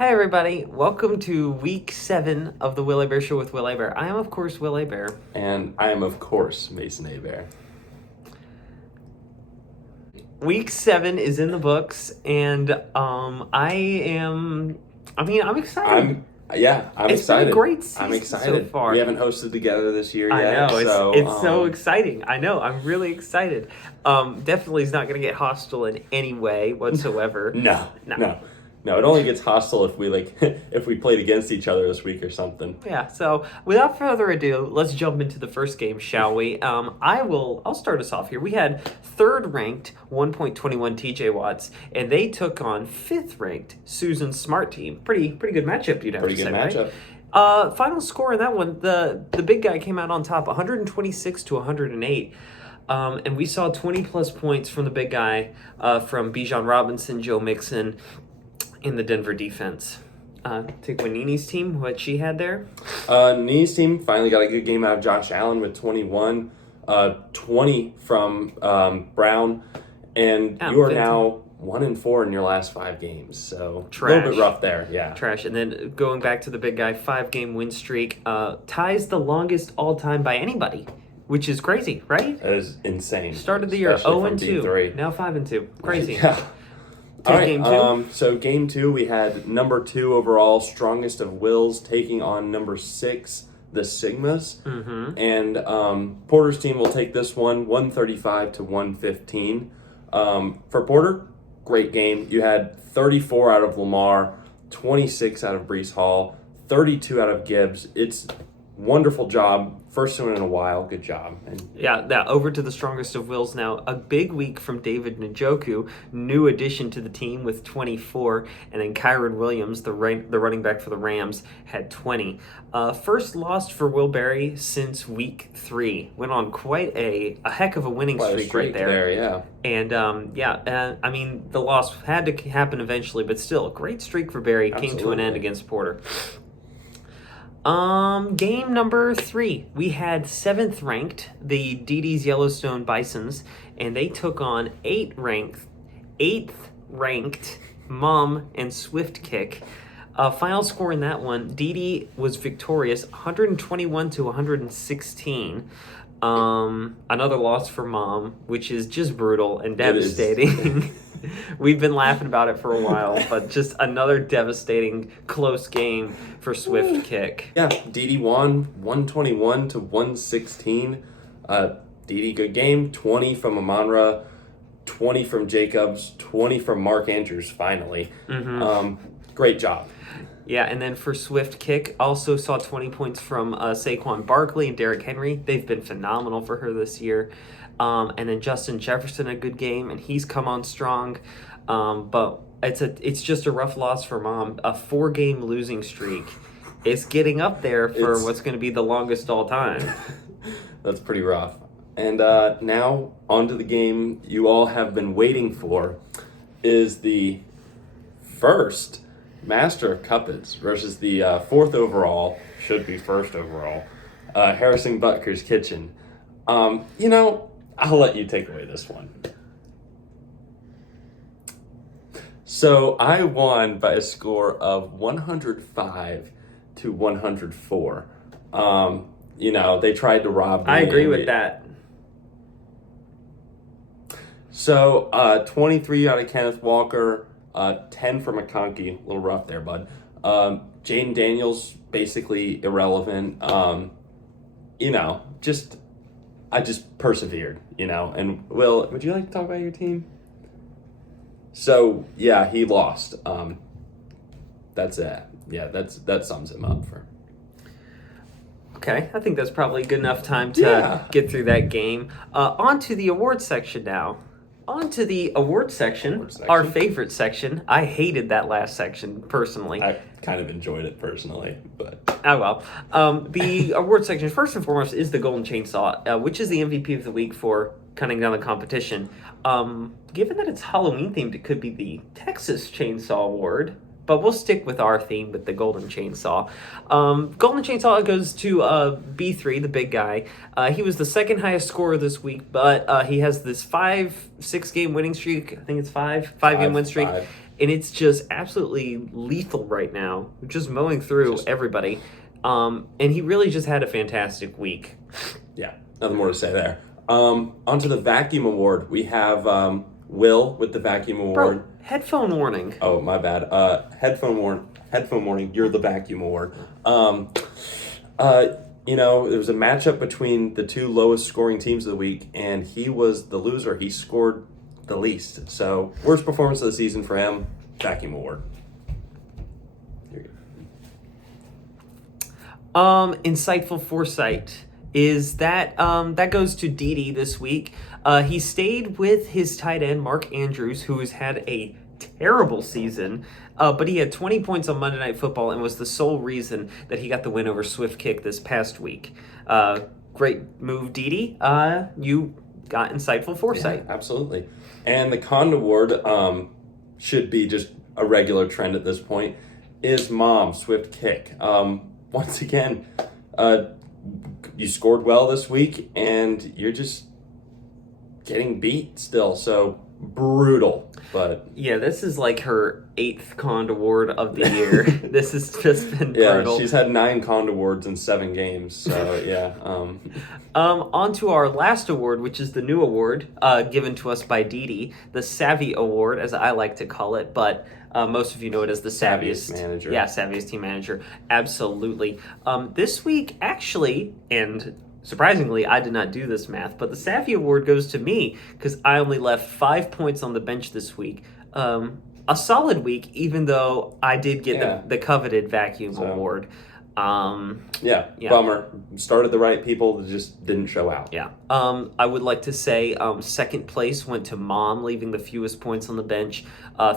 Hey everybody, welcome to week 7 of the Will Bear Show with Will Bear. I am of course Will Bear. And I am of course Mason Bear. Week 7 is in the books and I'm excited. I'm It's excited. been a great season I'm excited. so far. We haven't hosted together this year yet. I know, so, it's so exciting. I know, I'm really excited. Definitely is not going to get hostile in any way whatsoever. No, it only gets hostile if we if we played against each other this week or something. Yeah, so without further ado, let's jump into the first game, shall we? I'll start us off here. We had third ranked 1.21 TJ Watts, and they took on fifth ranked Susan Smart team. Pretty good matchup, you'd have to say, Pretty good matchup. Right? Final score in that one, the big guy came out on top, 126 to 108. And we saw 20 plus points from the big guy, from Bijan Robinson, Joe Mixon, in the Denver defense. Take Nini's team, what she had there. Nini's team finally got a good game out of Josh Allen with 21, 20 from Brown, and you are 15. now 1-4 in your last 5 games. So Trash. A little bit rough there, yeah. Trash. And then going back to the big guy, 5-game win streak, ties the longest all time by anybody, which is crazy, right? That is insane. Started the year 0-2, now 5-2. Crazy. Yeah. All right, game 2. So game 2, we had number 2 overall, strongest of wills, taking on number 6, the Sigmas. Mm-hmm. And Porter's team will take this one, 135 to 115. For Porter, great game. You had 34 out of Lamar, 26 out of Breece Hall, 32 out of Gibbs. It's wonderful job. First one in a while. Good job. And Yeah, over to the strongest of wills now. A big week from David Njoku, new addition to the team with 24, and then Kyron Williams, the running back for the Rams, had 20. First loss for Will Berry since week 3. Went on quite a heck of a winning streak right there. Yeah. And I mean, the loss had to happen eventually, but still, a great streak for Berry. Came to an end against Porter. Game number 3, we had 7th ranked, the DD's Yellowstone Bisons, and they took on 8th ranked Mom and Swift Kick. Final score in that one, DD was victorious, 121 to 116. Another loss for Mom, which is just brutal and devastating. We've been laughing about it for a while, but just another devastating close game for Swift Kick. Yeah, DD won 121 to 116. DD, good game. 20 from Amonra, 20 from Jacobs, 20 from Mark Andrews, finally. Mm-hmm. Great job. Yeah, and then for Swift Kick, also saw 20 points from Saquon Barkley and Derrick Henry. They've been phenomenal for her this year. And then Justin Jefferson, a good game, and he's come on strong. But it's just a rough loss for Mom. A 4-game losing streak. It's getting up there for what's going to be the longest all time. That's pretty rough. And now on to the game you all have been waiting for, is the first Master of Cupids versus the 4th overall, should be 1st overall, Harrison Butker's Kitchen. I'll let you take away this one. So I won by a score of 105 to 104. They tried to rob me. I agree with that. So 23 out of Kenneth Walker, 10 from McConkey. A little rough there, bud. Jaden Daniels, basically irrelevant. I just persevered, And Will, would you like to talk about your team? So, yeah, he lost. That's it. Yeah, that sums him up for. Okay, I think that's probably good enough time to get through that game. On to the awards section now. On to the awards section, our favorite section. I hated that last section, personally. I kind of enjoyed it, personally, but... Oh, well. The awards section, first and foremost, is the Golden Chainsaw, which is the MVP of the week for cutting down the competition. Given that it's Halloween-themed, it could be the Texas Chainsaw Award, but we'll stick with our theme with the Golden Chainsaw. Golden Chainsaw goes to B3, the big guy. He was the second highest scorer this week, but he has this 5-6 game winning streak. I think it's five game win streak. And it's just absolutely lethal right now, just mowing through everybody. And he really just had a fantastic week. Yeah, nothing more to say there. Onto the Vacuum Award. We have Will with the Vacuum Award. Bro, headphone warning. Oh, my bad. Headphone warning. You're the Vacuum Award. You know, there was a matchup between the two lowest scoring teams of the week, and he was the loser. He scored the least. So, worst performance of the season for him, Vacuum Award. Insightful foresight is that that goes to Didi this week. He stayed with his tight end, Mark Andrews, who has had a terrible season, but he had 20 points on Monday Night Football and was the sole reason that he got the win over Swift Kick this past week. Great move, Didi. You got insightful foresight. Yeah, absolutely. And the Con Award should be just a regular trend at this point, is Mom, Swift Kick. Once again, you scored well this week, and you're just getting beat still, so brutal. But yeah, this is like her 8th Con Award of the year. This has just been brutal. Yeah, she's had 9 Con Awards in 7 games, so yeah. On to our last award, which is the new award given to us by Didi, the Savvy Award, as I like to call it, but most of you know it as the savviest manager. Yeah, savviest team manager. Absolutely. This week, actually, and surprisingly, I did not do this math, but the Savvy Award goes to me because I only left 5 points on the bench this week. A solid week, even though I did get the coveted Vacuum Award. Bummer. Started the right people that just didn't show out. Yeah. I would like to say second place went to Mom, leaving the fewest points on the bench.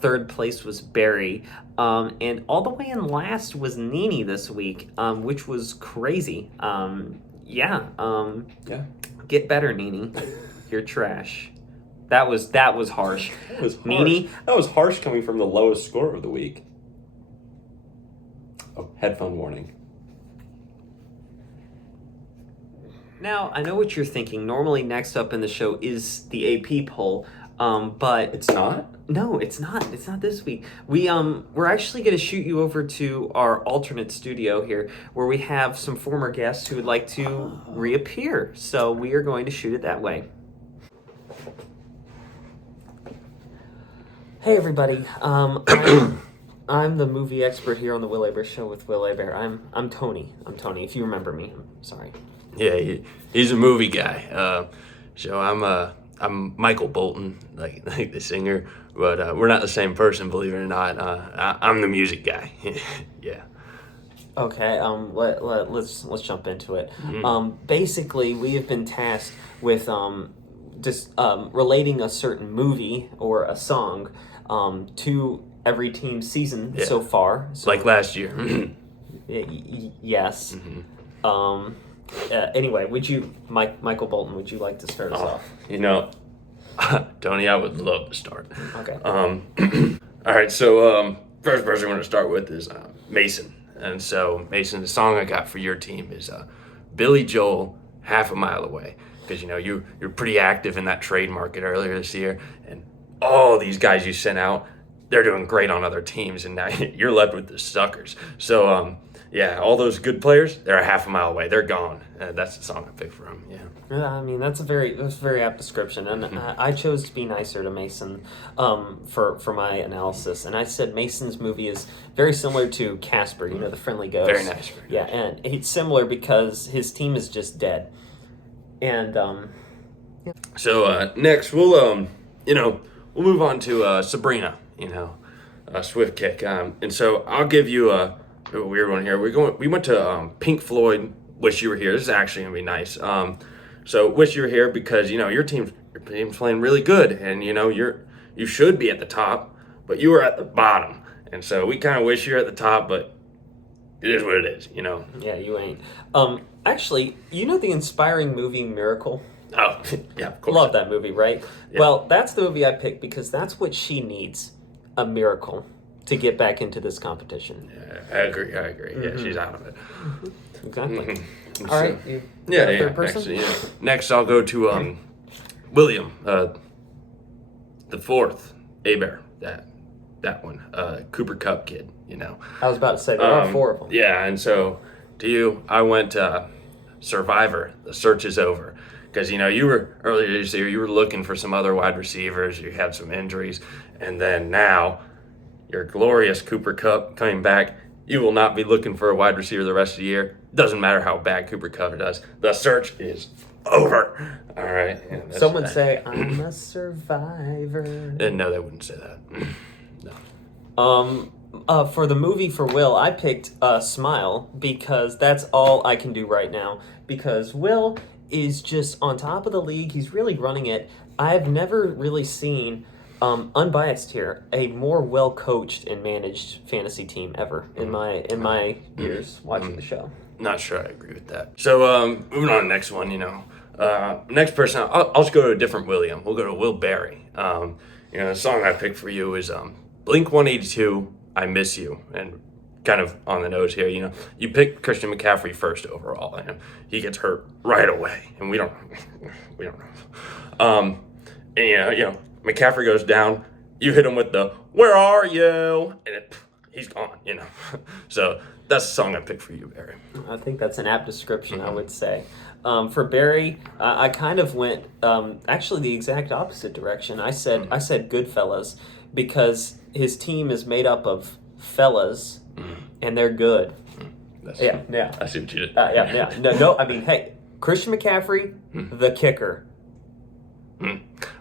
Third place was Barry. And all the way in last was Nini this week, which was crazy. Get better, Nini. You're trash. That was harsh. That was harsh. Nini? That was harsh coming from the lowest scorer of the week. Oh, headphone warning. Now, I know what you're thinking. Normally, next up in the show is the AP poll, but It's not? no, it's not. It's not this week. We're actually going to shoot you over to our alternate studio here, where we have some former guests who would like to reappear. So we are going to shoot it that way. Hey, everybody. I'm the movie expert here on the Will Aber Show with Will Aber. I'm Tony. If you remember me. I'm sorry. Yeah, he's a movie guy. So I'm Michael Bolton, like the singer, but we're not the same person, believe it or not. I'm the music guy. Yeah. Okay. Let's jump into it. Mm-hmm. Basically, we have been tasked with just relating a certain movie or a song to every team's season so far. So, Like last year. yes. Mm-hmm. Anyway, Michael Bolton, would you like to start us off? You know, Tony, I would love to start. Okay. All right, so first person I'm going to start with is Mason. And so, Mason, the song I got for your team is Billy Joel, Half a Mile Away. Because, you know, you're pretty active in that trade market earlier this year. And all these guys you sent out, they're doing great on other teams. And now you're left with the suckers. So, yeah, all those good players, they're a half a mile away. They're gone. That's the song I picked for him, yeah. I mean, that's a very apt description. And I chose to be nicer to Mason for my analysis. And I said Mason's movie is very similar to Casper, you know, the friendly ghost. Very nice. Yeah, and it's similar because his team is just dead. And, So, next, we'll move on to Sabrina, Swift Kick. And so I'll give you a weird one here. We went to Pink Floyd, Wish You Were Here. This is actually going to be nice. So Wish You Were Here because, your team's playing really good. And, you should be at the top, but you were at the bottom. And so we kind of wish you're at the top, but it is what it is, Yeah, you ain't. Actually, the inspiring movie Miracle? Oh, yeah, of course. Love that movie, right? Yeah. Well, that's the movie I picked because that's what she needs, a miracle. to get back into this competition. Yeah, I agree. Yeah, she's out of it. Exactly. So, All right. You yeah, got a yeah. third person? Next, I'll go to William, the fourth Bear. That one, Cooper Cup kid. I was about to say there are 4 of them. Yeah, and so to you, I went Survivor. The search is over. Because, you were earlier this year, you were looking for some other wide receivers. You had some injuries. And then now, your glorious Cooper Cup coming back. You will not be looking for a wide receiver the rest of the year. Doesn't matter how bad Cooper Cup does. The search is over. All right. Yeah, Some would say, I'm a survivor. No, they wouldn't say that. No. For the movie for Will, I picked Smile because that's all I can do right now. Because Will is just on top of the league. He's really running it. I've never really seen, unbiased here, a more well-coached and managed fantasy team ever in my years watching the show. Not sure I agree with that. So, moving on to the next one, next person, I'll just go to a different William. We'll go to Will Berry. The song I picked for you is Blink-182, I Miss You. And kind of on the nose here, you picked Christian McCaffrey first overall, and he gets hurt right away, and we don't know. And McCaffrey goes down, you hit him with the "Where are you?" and he's gone. So that's the song I picked for you, Barry. I think that's an apt description, I would say. For Barry, I kind of went actually the exact opposite direction. I said Goodfellas because his team is made up of fellas, and they're good. Yeah. I see what you did. Yeah. No. I mean, hey, Christian McCaffrey, the kicker.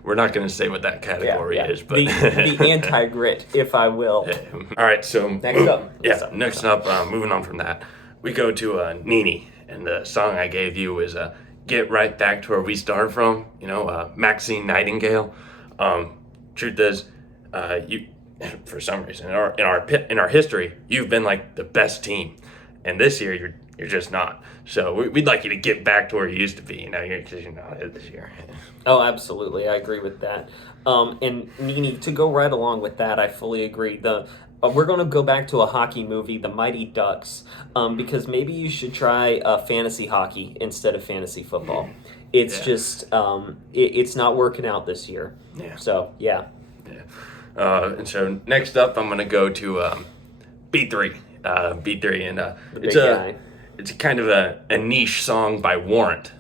We're not going to say what that category is, but the anti-grit, if I will. All right, so next up. Next up, moving on from that, we go to Nene, and the song I gave you is "Get Right Back to Where We Started From." Maxine Nightingale. Truth is, you, for some reason, in our history, you've been like the best team, and this year you're just not. So we'd like you to get back to where you used to be. Because you're not this year. Oh, absolutely. I agree with that. And Nene, to go right along with that, I fully agree. We're going to go back to a hockey movie, The Mighty Ducks, because maybe you should try fantasy hockey instead of fantasy football. It's just, it's not working out this year. Yeah. So, yeah. And so next up, I'm going to go to B3. B3, and it's a kind of a niche song by Warrant,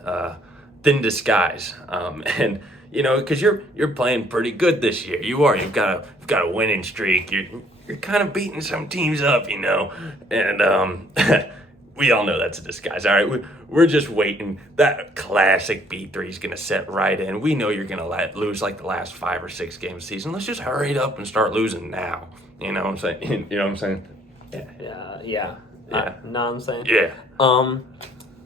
Thin Disguise. And because you're playing pretty good this year. You've got a winning streak. You're kind of beating some teams up, and we all know that's a disguise. All right, we're just waiting. That classic B3 is gonna set right in. We know you're gonna lose like the last 5 or 6 games of the season. Let's just hurry it up and start losing now. You know what I'm saying? You know what I'm saying? Yeah. Know what I'm saying? Yeah.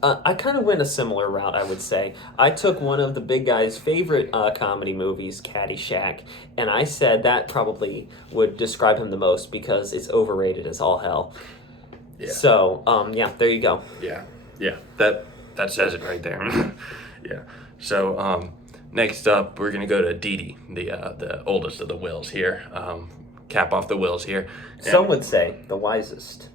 I kind of went a similar route, I would say. I took one of the big guy's favorite comedy movies, Caddyshack, and I said that probably would describe him the most because it's overrated as all hell. Yeah. So, there you go. Yeah. That says it right there. Yeah. So, next up, we're gonna go to Dee, the oldest of the Wills here. Cap off the Wills here. Some would say the wisest.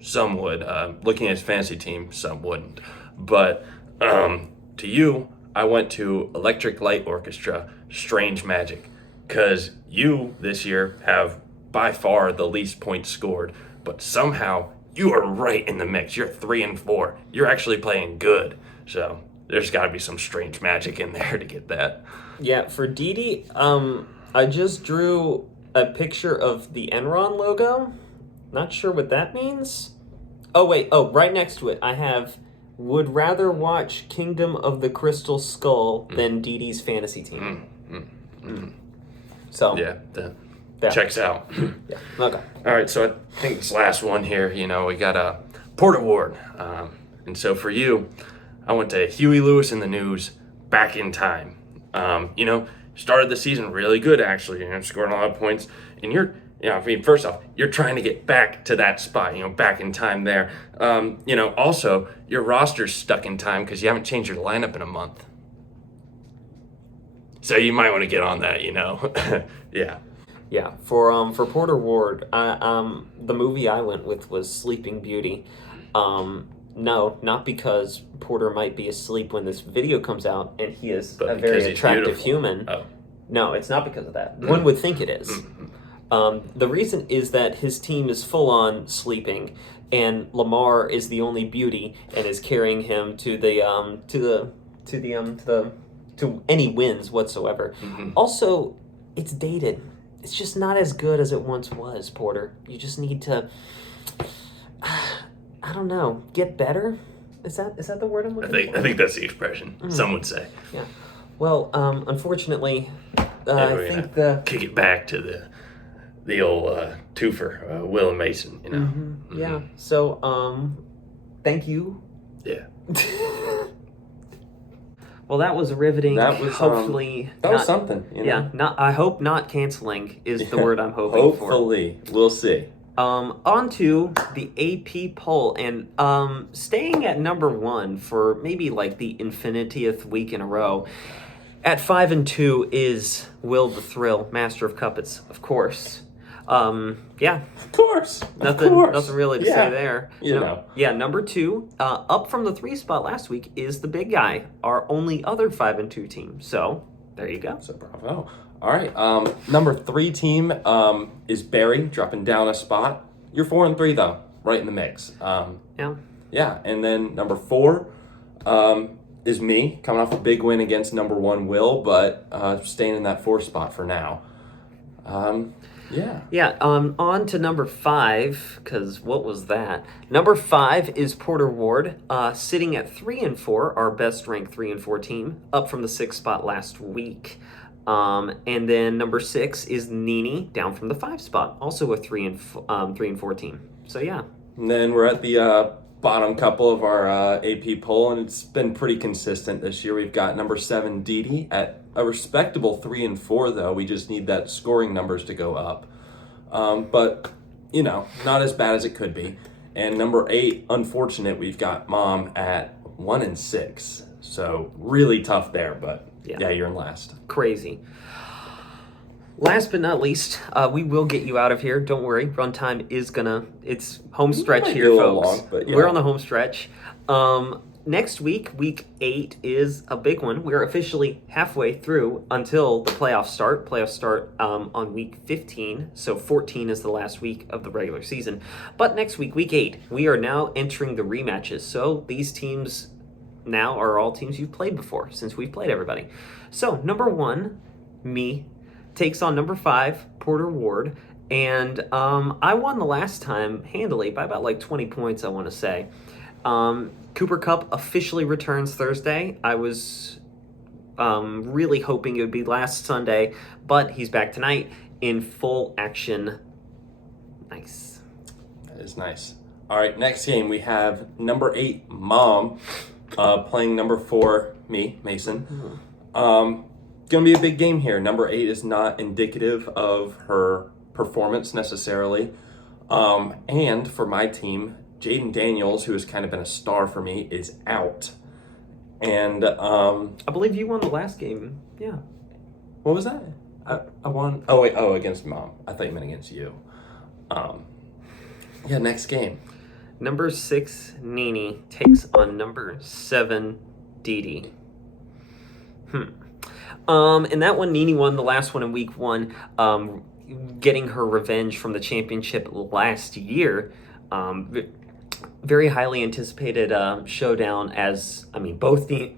Some would. Looking at his fantasy team, some wouldn't. But to you, I went to Electric Light Orchestra, Strange Magic. Because you, this year, have by far the least points scored. But somehow, you are right in the mix. You're 3-4. You're actually playing good. So, there's got to be some strange magic in there to get that. Yeah, for Dee, I just drew a picture of the Enron logo. Not sure what that means. Oh, wait. Oh, right next to it, I have would rather watch Kingdom of the Crystal Skull than Didi's fantasy team. So. Yeah, that checks out. Yeah, okay. All right, so I think this last one here, we got a Port Award. And so for you, I went to Huey Lewis in the News, Back in Time. Started the season really good, actually, scoring a lot of points. And first off, you're trying to get back to that spot, back in time there. Also, your roster's stuck in time because you haven't changed your lineup in a month. So you might want to get on that, Yeah. Yeah, for Porter Ward, the movie I went with was Sleeping Beauty. No, not because Porter might be asleep when this video comes out and he is But a because very he's attractive beautiful. human. Oh. No, it's not because of that. One would think it is. The reason is that his team is full on sleeping, and Lamar is the only beauty and is carrying him to any wins whatsoever. Also, it's dated. It's just not as good as it once was, Porter. You just need to, I don't know, get better. Is that the word I'm looking for? I think that's the expression. Some would say. Yeah. Well, unfortunately, Yeah, I we're think gonna kick it back to the old twofer, Will and Mason. You know. Yeah. So, thank you. Yeah. Well, that was riveting. That was hopefully that was not- something. You know? Yeah. I hope not canceling is the word I'm hoping for. Hopefully, we'll see. On to the AP poll, and staying at number 1 for maybe like the infinitieth week in a row. At 5-2 is Will the Thrill, Master of Cuppets, of course. Yeah, Of course. nothing really to say there. You know. Yeah, number 2, up from the 3 spot last week, is the big guy, our only other 5-2 team. So there you go. So bravo. All right. Number 3 team is Barry, dropping down a spot. You're 4-3 though, right in the mix. Yeah. Yeah, and then number 4 is me, coming off a big win against number 1 Will, but staying in that 4th spot for now. Yeah. Yeah, on to number 5, because what was that? Number 5 is Porter Ward, sitting at 3-4, our best ranked 3-4 team, up from the 6th spot last week. And then number 6 is Nini, down from the 5 spot, also a 3-4 team. So yeah. And then we're at the bottom couple of our AP poll, and it's been pretty consistent this year. We've got number 7 Didi at a respectable 3-4, though. We just need that scoring numbers to go up. But, you know, not as bad as it could be. And number 8, unfortunate, we've got Mom at 1-6. So really tough there, but yeah, you're in last. Crazy. Last but not least, we will get you out of here. Don't worry. Runtime is it's home stretch might here, be a little folks. long, but yeah. We're on the home stretch. Next week, week 8, is a big one. We're officially halfway through until the playoffs start. Playoffs start on week 15, so 14 is the last week of the regular season. But next week, week 8, we are now entering the rematches. So these teams now are all teams you've played before, since we've played everybody. So number 1, me, takes on number 5, Porter Ward. And I won the last time handily by about like 20 points, I want to say. Cooper Kupp officially returns Thursday. I was really hoping it would be last Sunday, but he's back tonight in full action. Nice. That is nice. All right, next game we have number 8 Mom playing number 4 me, Mason. Gonna be a big game here. Number 8 is not indicative of her performance necessarily. And for my team, Jaden Daniels, who has kind of been a star for me, is out. And I believe you won the last game. Yeah. what was that? I won. Oh wait. Oh, against Mom. I thought you meant against you. Yeah. Next game. Number 6 Nini takes on number 7 Didi. And that one, Nini won the last one in week 1, getting her revenge from the championship last year. Very highly anticipated showdown, as I mean both teams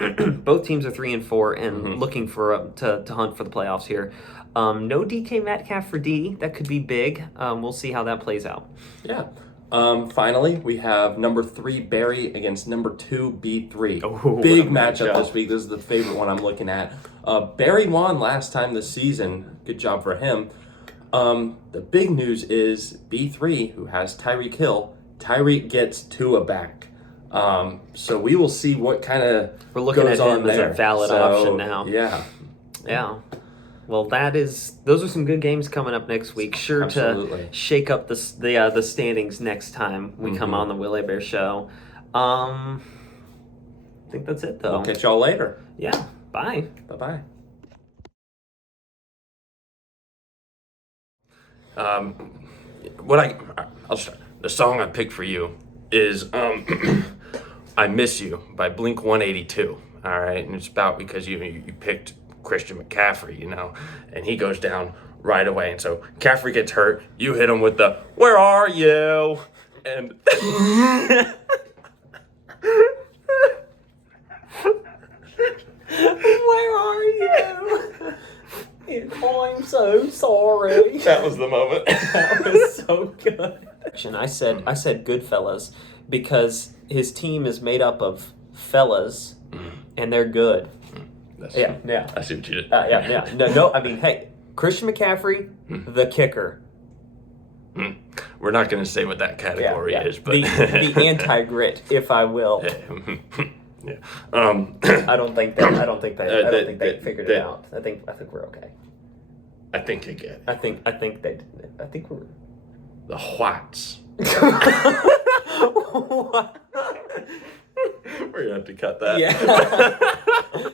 are 3-4 and looking for to hunt for the playoffs here. No DK Metcalf for D. That could be big. We'll see how that plays out. Yeah. Finally, we have number 3 Barry against number 2 B3. Oh, big what a matchup matchup. this week. This is the favorite one I'm looking at. Barry won last time this season. Good job for him. The big news is B3, who has Tyreek Hill. Tyreek gets Tua back. So we will see what kind of We're looking goes at on him as there. a valid So, option now. Yeah. Yeah. Well, those are some good games coming up next week. Sure Absolutely. to shake up the standings next time we come on the Willie Bear Show. I think that's it, though. We'll catch y'all later. Yeah. Bye. Bye-bye. I'll start. The song I picked for you is "I Miss You" by Blink 182. All right, and it's about because you picked Christian McCaffrey, and he goes down right away, and so McCaffrey gets hurt. You hit him with the "Where are you?" and Where are you? I'm so sorry. that was the moment. That was so good. I said Goodfellas because his team is made up of fellas, and they're good. Yeah. I see what you did. Yeah. No. I mean, hey, Christian McCaffrey, the kicker. We're not going to say what that category is, but the anti-grit, if I will. Yeah. I don't think they figured it out. I think we're okay. I think they get it. I think we're The Whites. What? We're gonna have to cut that. Yeah.